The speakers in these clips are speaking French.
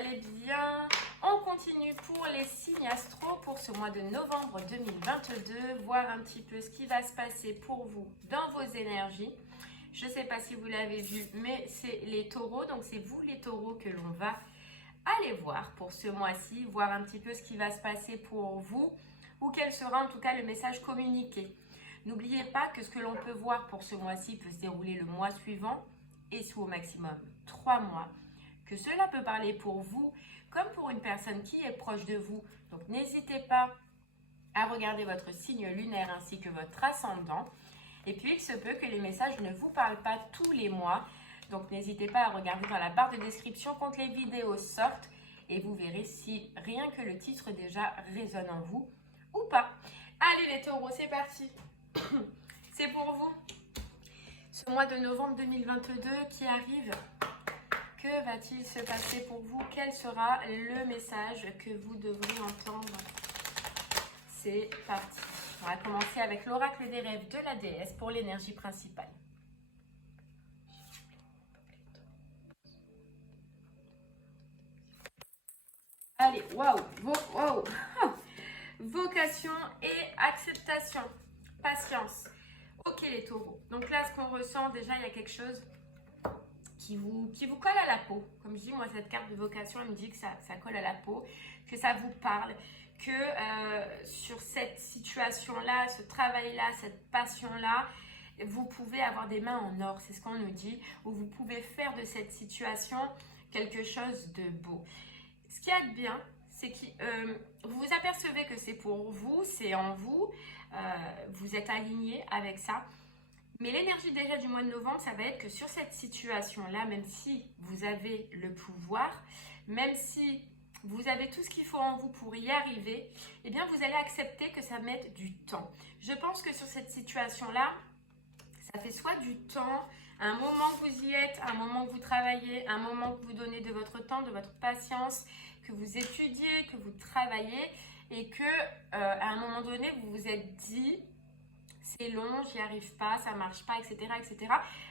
allez bien. On continue pour les signes astro pour ce mois de novembre 2022, voir un petit peu ce qui va se passer pour vous dans vos énergies. Je ne sais pas si vous l'avez vu, mais c'est les taureaux, donc c'est vous les taureaux que l'on va aller voir pour ce mois-ci, voir un petit peu ce qui va se passer pour vous ou quel sera en tout cas le message communiqué. N'oubliez pas que ce que l'on peut voir pour ce mois-ci peut se dérouler le mois suivant et sous au maximum 3 mois. Que cela peut parler pour vous comme pour une personne qui est proche de vous. Donc n'hésitez pas à regarder votre signe lunaire ainsi que votre ascendant. Et puis il se peut que les messages ne vous parlent pas tous les mois. Donc n'hésitez pas à regarder dans la barre de description quand les vidéos sortent. Et vous verrez si rien que le titre déjà résonne en vous ou pas. Allez les taureaux, c'est parti. C'est pour vous. Ce mois de novembre 2022 qui arrive. Que va-t-il se passer pour vous? Quel sera le message que vous devrez entendre? C'est parti. On va commencer avec l'oracle des rêves de la déesse pour l'énergie principale. Allez, waouh, waouh. Vocation et acceptation. Patience. Ok les taureaux. Donc là, ce qu'on ressent, déjà, il y a quelque chose qui vous colle à la peau. Comme je dis, moi, cette carte de vocation, elle me dit que ça colle à la peau, que ça vous parle, que sur cette situation-là, ce travail-là, cette passion-là, vous pouvez avoir des mains en or, c'est ce qu'on nous dit, ou vous pouvez faire de cette situation quelque chose de beau. Ce qui est bien, c'est que vous vous apercevez que c'est pour vous, c'est en vous, vous êtes aligné avec ça. Mais l'énergie déjà du mois de novembre, ça va être que sur cette situation-là, même si vous avez le pouvoir, même si vous avez tout ce qu'il faut en vous pour y arriver, eh bien vous allez accepter que ça mette du temps. Je pense que sur cette situation-là, ça fait soit du temps, un moment que vous y êtes, un moment que vous travaillez, un moment que vous donnez de votre temps, de votre patience, que vous étudiez, que vous travaillez et que à un moment donné, vous vous êtes dit c'est long, j'y arrive pas, ça marche pas, etc., etc.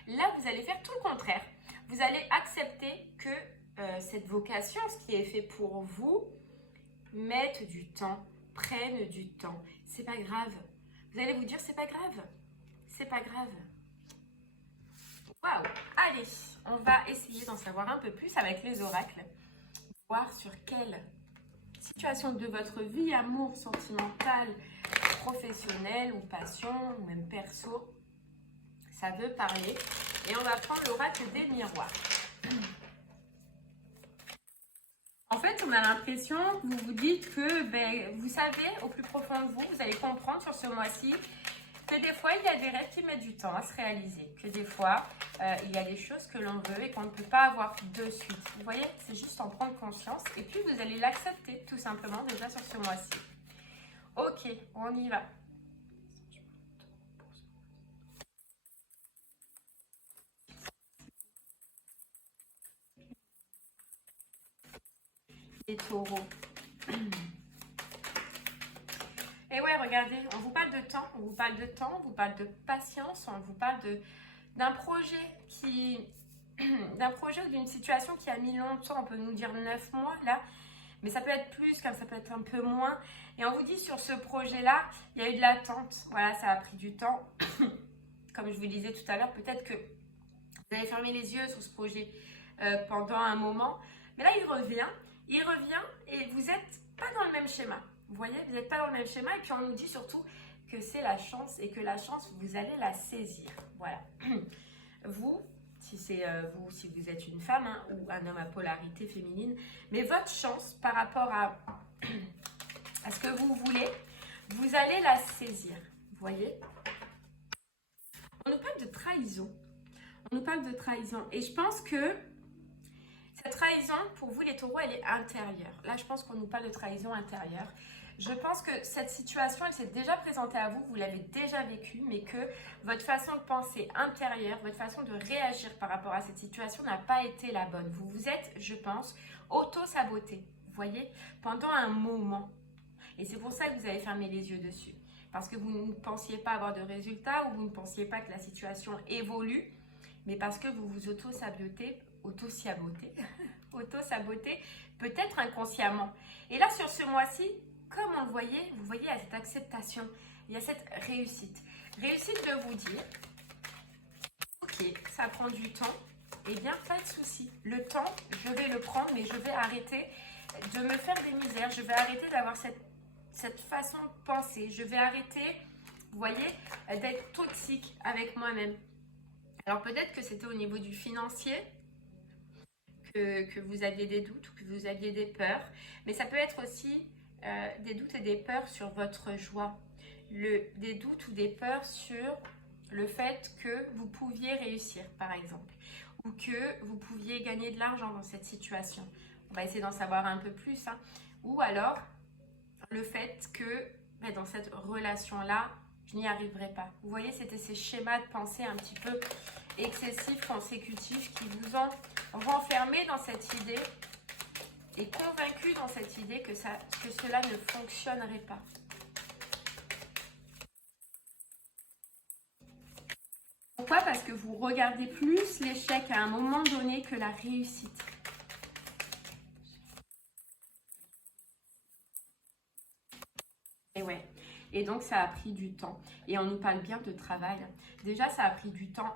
Là, vous allez faire tout le contraire. Vous allez accepter que cette vocation, ce qui est fait pour vous, mette du temps, prenne du temps. C'est pas grave. Vous allez vous dire, c'est pas grave. C'est pas grave. Waouh! Allez, on va essayer d'en savoir un peu plus avec les oracles. Voir sur quelle situation de votre vie, amour, sentimental, professionnel ou passion ou même perso, ça veut parler. Et on va prendre l'oracle des miroirs. En fait, on a l'impression que vous vous dites que vous savez, au plus profond de vous, vous allez comprendre sur ce mois-ci que des fois, il y a des rêves qui mettent du temps à se réaliser. Que des fois, il y a des choses que l'on veut et qu'on ne peut pas avoir de suite. Vous voyez, c'est juste en prendre conscience. Et puis, vous allez l'accepter tout simplement déjà sur ce mois-ci. Ok, on y va. Les taureaux. Et ouais, regardez, on vous parle de temps, on vous parle de temps, on vous parle de patience, on vous parle d'un projet d'un projet ou d'une situation qui a mis longtemps, on peut nous dire 9 mois là, mais ça peut être plus, comme ça peut être un peu moins. Et on vous dit sur ce projet-là, il y a eu de l'attente, voilà, ça a pris du temps. Comme je vous disais tout à l'heure, peut-être que vous avez fermé les yeux sur ce projet pendant un moment, mais là il revient et vous n'êtes pas dans le même schéma. Vous voyez, vous n'êtes pas dans le même schéma et puis on nous dit surtout que c'est la chance et que la chance, vous allez la saisir. Voilà. Vous, si c'est vous, si vous êtes une femme ou un homme à polarité féminine, mais votre chance par rapport à ce que vous voulez, vous allez la saisir. Vous voyez? On nous parle de trahison. On nous parle de trahison. Et je pense que cette trahison, pour vous les taureaux, elle est intérieure. Là, je pense qu'on nous parle de trahison intérieure. Je pense que cette situation, elle s'est déjà présentée à vous, vous l'avez déjà vécue, mais que votre façon de penser intérieure, votre façon de réagir par rapport à cette situation n'a pas été la bonne. Vous vous êtes, je pense, auto-saboté, vous voyez, pendant un moment. Et c'est pour ça que vous avez fermé les yeux dessus. Parce que vous ne pensiez pas avoir de résultats ou vous ne pensiez pas que la situation évolue, mais parce que vous vous auto-sabotez, auto-saboter, peut-être inconsciemment. Et là, sur ce mois-ci, comme on le voyait, vous voyez, il y a cette acceptation, il y a cette réussite. Réussite de vous dire, ok, ça prend du temps, eh bien, pas de souci. Le temps, je vais le prendre, mais je vais arrêter de me faire des misères. Je vais arrêter d'avoir cette façon de penser. Je vais arrêter, vous voyez, d'être toxique avec moi-même. Alors, peut-être que c'était au niveau du financier que vous aviez des doutes ou que vous aviez des peurs. Mais ça peut être aussi des doutes et des peurs sur votre joie. Des doutes ou des peurs sur le fait que vous pouviez réussir, par exemple, ou que vous pouviez gagner de l'argent dans cette situation. On va essayer d'en savoir un peu plus. Hein. Ou alors, le fait que dans cette relation-là, je n'y arriverai pas. Vous voyez, c'était ces schémas de pensée un petit peu excessifs, consécutifs, qui vous ont renfermé dans cette idée et convaincu dans cette idée que cela ne fonctionnerait pas. Pourquoi? Parce que vous regardez plus l'échec à un moment donné que la réussite. Et ouais. Et donc, ça a pris du temps. Et on nous parle bien de travail. Déjà, ça a pris du temps,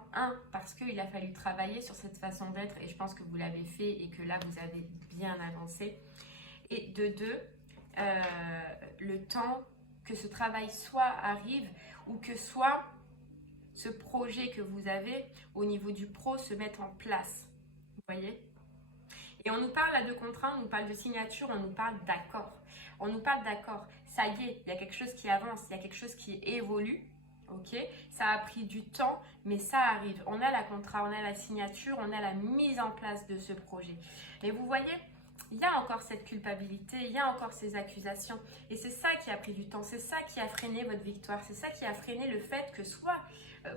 parce qu'il a fallu travailler sur cette façon d'être. Et je pense que vous l'avez fait et que là, vous avez bien avancé. Et de deux, le temps que ce travail soit arrive ou que soit ce projet que vous avez au niveau du pro se mette en place. Vous voyez? Et on nous parle là de contrat, on nous parle de signature, on nous parle d'accord. On nous parle d'accord. Ça y est, il y a quelque chose qui avance, il y a quelque chose qui évolue. Ok, ça a pris du temps, mais ça arrive. On a la contrat, on a la signature, on a la mise en place de ce projet. Mais vous voyez, il y a encore cette culpabilité, il y a encore ces accusations. Et c'est ça qui a pris du temps, c'est ça qui a freiné votre victoire, c'est ça qui a freiné le fait que soit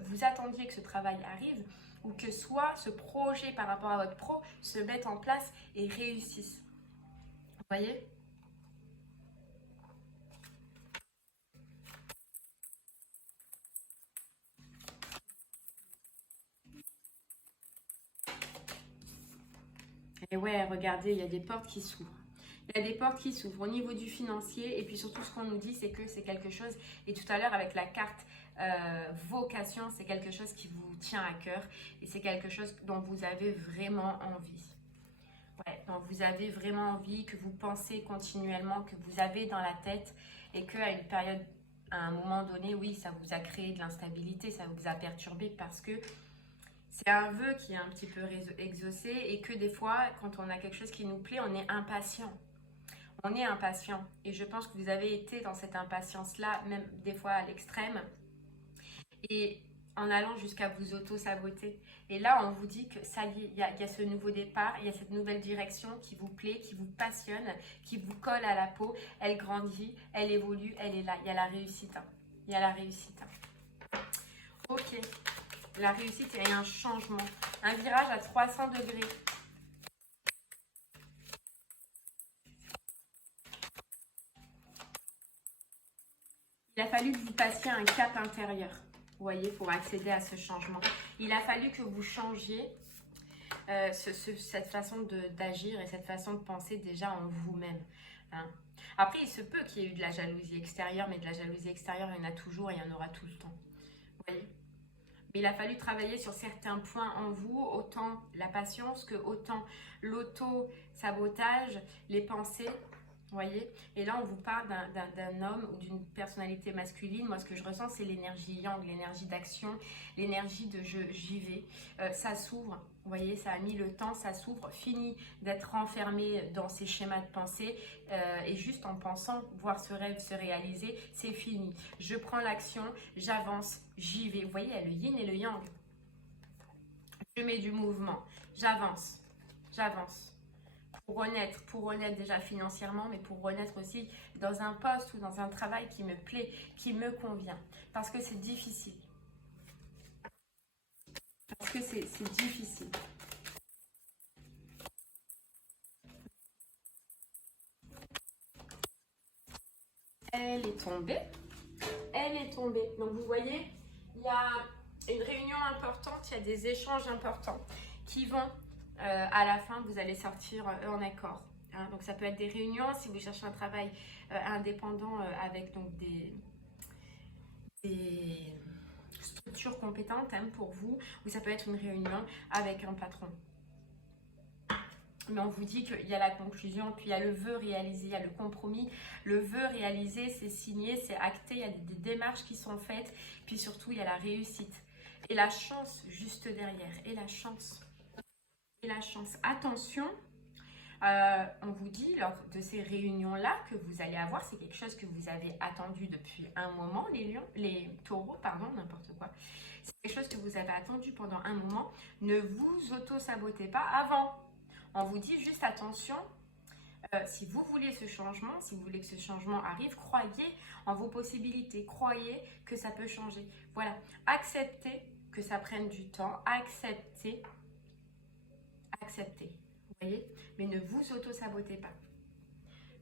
vous attendiez que ce travail arrive, ou que soit ce projet par rapport à votre pro se mette en place et réussisse. Vous voyez ? Et ouais, regardez, il y a des portes qui s'ouvrent. Il y a des portes qui s'ouvrent au niveau du financier et puis surtout ce qu'on nous dit c'est que c'est quelque chose, et tout à l'heure avec la carte vocation, c'est quelque chose qui vous tient à cœur et c'est quelque chose dont vous avez vraiment envie. Ouais, dont vous avez vraiment envie, que vous pensez continuellement, que vous avez dans la tête et qu'à une période, à un moment donné, oui, ça vous a créé de l'instabilité, ça vous a perturbé parce que c'est un vœu qui est un petit peu exaucé et que des fois, quand on a quelque chose qui nous plaît, on est impatient. On est impatient et je pense que vous avez été dans cette impatience-là, même des fois à l'extrême, et en allant jusqu'à vous auto-saboter. Et là, on vous dit que ça y est, il y a ce nouveau départ, il y a cette nouvelle direction qui vous plaît, qui vous passionne, qui vous colle à la peau, elle grandit, elle évolue, elle est là. Il y a la réussite. Il y a la réussite. Ok, la réussite, il y a un changement, un virage à 300 degrés. Il a fallu que vous passiez un cap intérieur, vous voyez, pour accéder à ce changement. Il a fallu que vous changiez cette façon d'agir et cette façon de penser déjà en vous-même. Hein. Après, il se peut qu'il y ait eu de la jalousie extérieure, mais de la jalousie extérieure, il y en a toujours et il y en aura tout le temps. Vous voyez ? Mais il a fallu travailler sur certains points en vous, autant la patience que autant l'auto-sabotage, les pensées. Vous voyez? Et là, on vous parle d'un homme ou d'une personnalité masculine. Moi, ce que je ressens, c'est l'énergie yang, l'énergie d'action, l'énergie de j'y vais. Ça s'ouvre, vous voyez, ça a mis le temps, ça s'ouvre, fini d'être renfermé dans ces schémas de pensée. Et juste en pensant voir ce rêve se réaliser, c'est fini. Je prends l'action, j'avance, j'y vais. Vous voyez, il y a le yin et le yang. Je mets du mouvement, j'avance, j'avance. Pour renaître déjà financièrement, mais pour renaître aussi dans un poste ou dans un travail qui me plaît, qui me convient. Parce que c'est difficile. Parce que c'est difficile. Elle est tombée. Elle est tombée. Donc vous voyez, il y a une réunion importante, il y a des échanges importants qui vont à la fin, vous allez sortir en accord. Hein. Donc, ça peut être des réunions si vous cherchez un travail indépendant avec donc des structures compétentes hein, pour vous, ou ça peut être une réunion avec un patron. Mais on vous dit qu'il y a la conclusion, puis il y a le vœu réalisé, il y a le compromis. Le vœu réalisé, c'est signé, c'est acté, il y a des démarches qui sont faites, puis surtout, il y a la réussite. Et la chance juste derrière, et la chance. Et la chance. Attention, on vous dit lors de ces réunions-là que vous allez avoir, c'est quelque chose que vous avez attendu depuis un moment, les taureaux, pardon, n'importe quoi. C'est quelque chose que vous avez attendu pendant un moment. Ne vous auto-sabotez pas avant. On vous dit juste attention, si vous voulez ce changement, si vous voulez que ce changement arrive, croyez en vos possibilités, croyez que ça peut changer. Voilà, acceptez que ça prenne du temps, acceptez, vous voyez, mais ne vous auto-sabotez pas.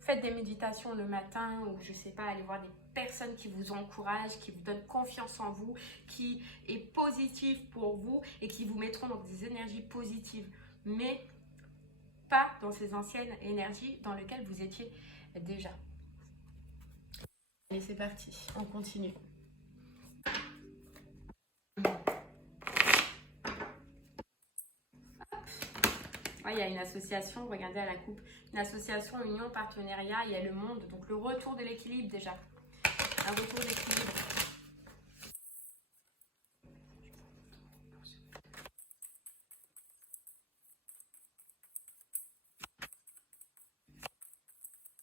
Faites des méditations le matin ou je sais pas, allez voir des personnes qui vous encouragent, qui vous donnent confiance en vous, qui est positive pour vous et qui vous mettront dans des énergies positives. Mais pas dans ces anciennes énergies dans lesquelles vous étiez déjà. Allez, c'est parti, on continue. Il y a une association, regardez à la coupe, une association, union, partenariat, il y a le monde, donc le retour de l'équilibre déjà. Un retour d'équilibre.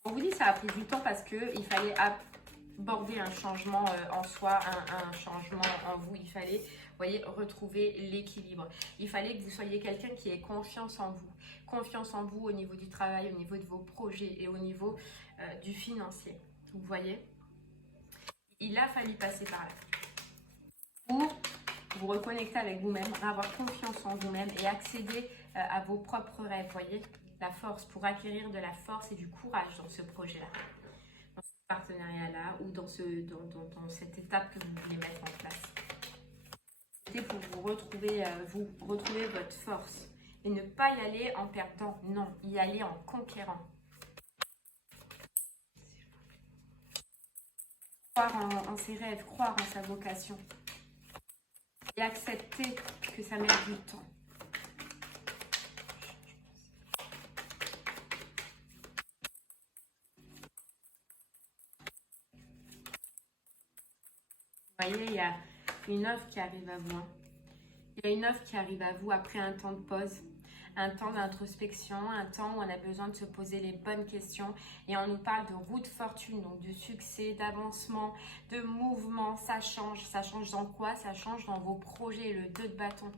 On vous dit que ça a pris du temps parce qu'il fallait aborder un changement en soi, un changement en vous. Il fallait, vous voyez, retrouver l'équilibre. Il fallait que vous soyez quelqu'un qui ait confiance en vous. Confiance en vous au niveau du travail, au niveau de vos projets et au niveau du financier. Vous voyez, il a fallu passer par là. Pour vous reconnecter avec vous-même, avoir confiance en vous-même et accéder à vos propres rêves. Vous voyez, la force, pour acquérir de la force et du courage dans ce projet-là. Dans ce partenariat-là ou dans cette étape que vous voulez mettre en place. C'était pour vous retrouver votre force et ne pas y aller en perdant, non, y aller en conquérant. Croire en ses rêves, croire en sa vocation et accepter que ça mette du temps. Vous voyez, il y a une offre qui arrive à vous. Hein. Il y a une offre qui arrive à vous après un temps de pause, un temps d'introspection, un temps où on a besoin de se poser les bonnes questions. Et on nous parle de roue de fortune, donc de succès, d'avancement, de mouvement. Ça change. Ça change dans quoi? Ça change dans vos projets, le 2 de bâton.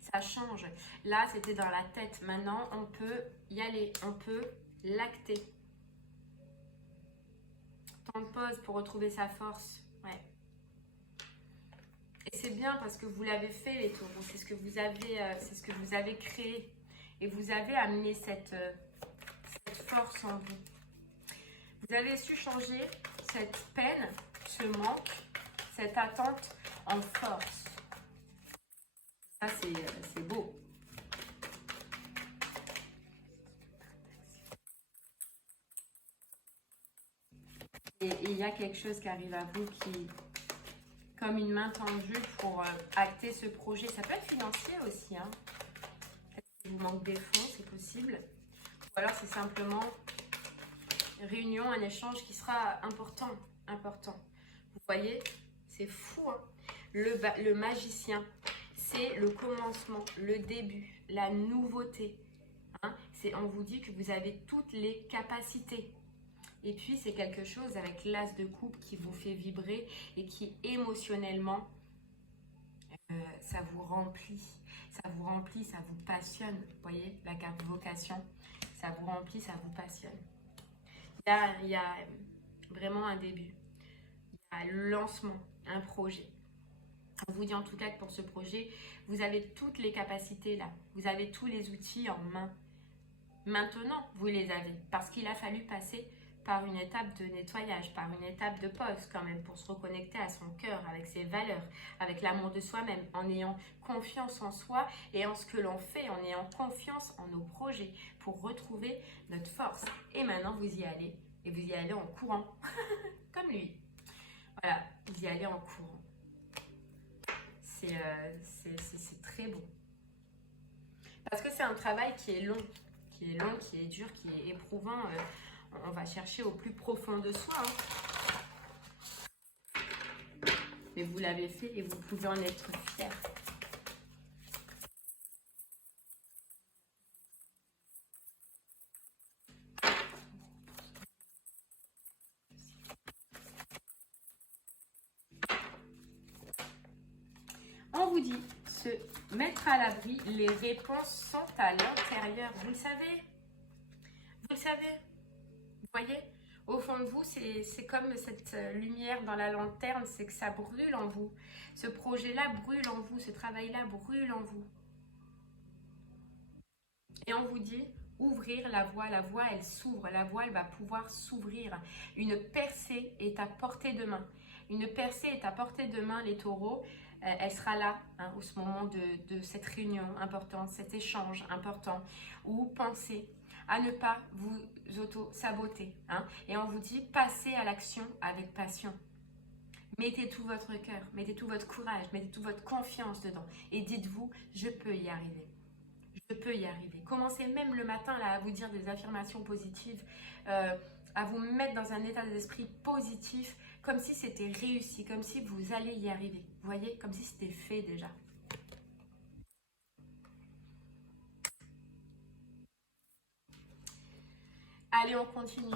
Ça change. Là, c'était dans la tête. Maintenant, on peut y aller. On peut l'acter. Temps de pause pour retrouver sa force. Ouais. Et c'est bien parce que vous l'avez fait, les taureaux. C'est ce que vous avez créé. Et vous avez amené cette force en vous. Vous avez su changer cette peine, ce manque, cette attente en force. Ça, c'est beau. Et il y a quelque chose qui arrive à vous qui, comme une main tendue pour acter ce projet. Ça peut être financier aussi. Hein. Il vous manque des fonds, c'est possible. Ou alors c'est simplement une réunion, un échange qui sera important. Vous voyez, c'est fou. Hein. Le magicien, c'est le commencement, le début, la nouveauté. Hein. On vous dit que vous avez toutes les capacités. Et puis, c'est quelque chose avec l'as de coupe qui vous fait vibrer et qui émotionnellement, ça vous remplit. Ça vous remplit, ça vous passionne. Vous voyez, la carte vocation, ça vous remplit, ça vous passionne. Il y a vraiment un début. Il y a le lancement, un projet. On vous dit en tout cas que pour ce projet, vous avez toutes les capacités là. Vous avez tous les outils en main. Maintenant, vous les avez parce qu'il a fallu passer par une étape de nettoyage, par une étape de pause quand même, pour se reconnecter à son cœur, avec ses valeurs, avec l'amour de soi-même, en ayant confiance en soi et en ce que l'on fait, en ayant confiance en nos projets, pour retrouver notre force. Et maintenant, vous y allez, et vous y allez en courant, comme lui. Voilà, vous y allez en courant. C'est très beau. Parce que c'est un travail qui est long, qui est dur, qui est éprouvant. On va chercher au plus profond de soi. Mais vous l'avez fait et vous pouvez en être fier. On vous dit, se mettre à l'abri, les réponses sont à l'intérieur. Vous le savez? Vous le savez? Vous voyez? Au fond de vous, c'est comme cette lumière dans la lanterne, c'est que ça brûle en vous. Ce projet-là brûle en vous, ce travail-là brûle en vous. Et on vous dit, ouvrir la voie elle s'ouvre, la voie elle va pouvoir s'ouvrir. Une percée est à portée de main. Une percée est à portée de main, les taureaux. Elle sera là au ce moment de cette réunion importante, cet échange important, où pensez à ne pas vous auto-saboter. Et on vous dit, passez à l'action avec passion. Mettez tout votre cœur, mettez tout votre courage, mettez toute votre confiance dedans. Et dites-vous, je peux y arriver. Je peux y arriver. Commencez même le matin là, à vous dire des affirmations positives, à vous mettre dans un état d'esprit positif, comme si c'était réussi, comme si vous alliez y arriver. Vous voyez, comme si c'était fait déjà. Allez, on continue.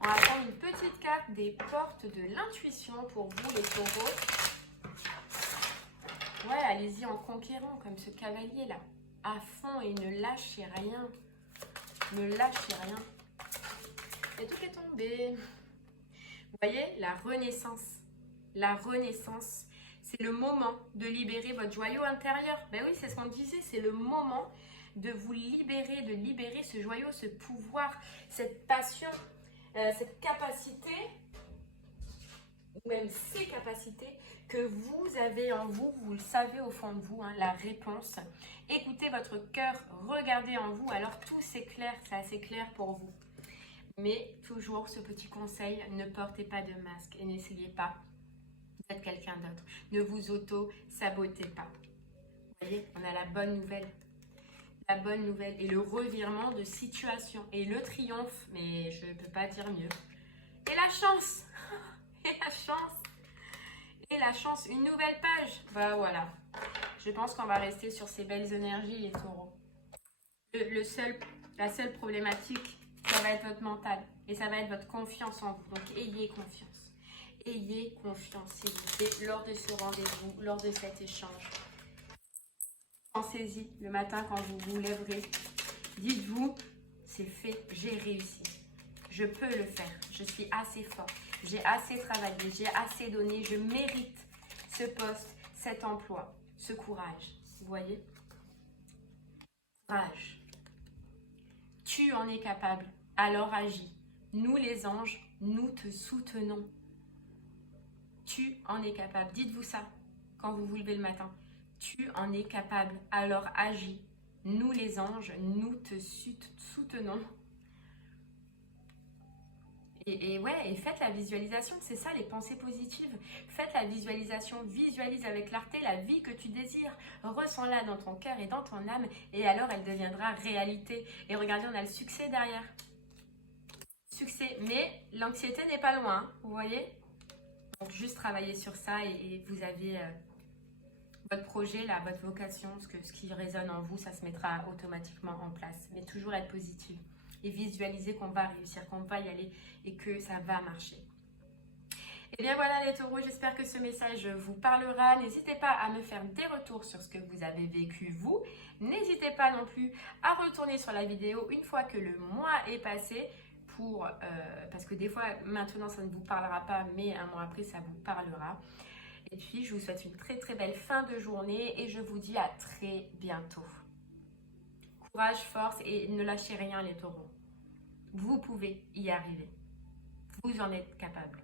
On va prendre une petite carte des portes de l'intuition pour vous, les taureaux. Ouais, allez-y en conquérant, comme ce cavalier là. À fond et ne lâchez rien. Ne lâchez rien. Et tout est tombé. Vous voyez, la renaissance. La renaissance, c'est le moment de libérer votre joyau intérieur. Ben oui, c'est ce qu'on disait, c'est le moment de vous libérer, de libérer ce joyau, ce pouvoir, cette passion, cette capacité, ou même ces capacités que vous avez en vous, vous le savez au fond de vous, la réponse. Écoutez votre cœur, regardez en vous, alors tout s'éclaire, c'est assez clair pour vous. Mais toujours ce petit conseil, ne portez pas de masque et n'essayez pas d'être quelqu'un d'autre. Ne vous auto-sabotez pas. Vous voyez, on a la bonne nouvelle. La bonne nouvelle et le revirement de situation et le triomphe, mais je ne peux pas dire mieux. Et la chance. Et la chance. Et la chance, une nouvelle page. Bah voilà. Je pense qu'on va rester sur ces belles énergies, les taureaux. La seule problématique, ça va être votre mental. Et ça va être votre confiance en vous. Donc ayez confiance. Ayez confiance, s'il vous plaît, lors de ce rendez-vous, lors de cet échange. Pensez-y le matin quand vous vous lèverez. Dites-vous, c'est fait, j'ai réussi. Je peux le faire. Je suis assez fort. J'ai assez travaillé. J'ai assez donné. Je mérite ce poste, cet emploi, ce courage. Vous voyez? Courage. Tu en es capable. Alors agis. Nous les anges, nous te soutenons. Tu en es capable. Dites-vous ça quand vous vous levez le matin. Tu en es capable. Alors agis. Nous les anges, nous te soutenons. Et faites la visualisation, c'est ça les pensées positives. Faites la visualisation, visualise avec clarté la vie que tu désires. Ressens-la dans ton cœur et dans ton âme et alors elle deviendra réalité. Et regardez, on a le succès derrière. Succès, mais l'anxiété n'est pas loin, vous voyez? Donc juste travailler sur ça et vous avez votre projet, là, votre vocation, ce qui résonne en vous, ça se mettra automatiquement en place. Mais toujours être positive et visualiser qu'on va réussir, qu'on va y aller et que ça va marcher. Et bien voilà les taureaux, j'espère que ce message vous parlera. N'hésitez pas à me faire des retours sur ce que vous avez vécu vous. N'hésitez pas non plus à retourner sur la vidéo une fois que le mois est passé. Parce que des fois, maintenant, ça ne vous parlera pas, mais un mois après, ça vous parlera. Et puis, je vous souhaite une très très belle fin de journée et je vous dis à très bientôt. Courage, force et ne lâchez rien les taureaux. Vous pouvez y arriver. Vous en êtes capable.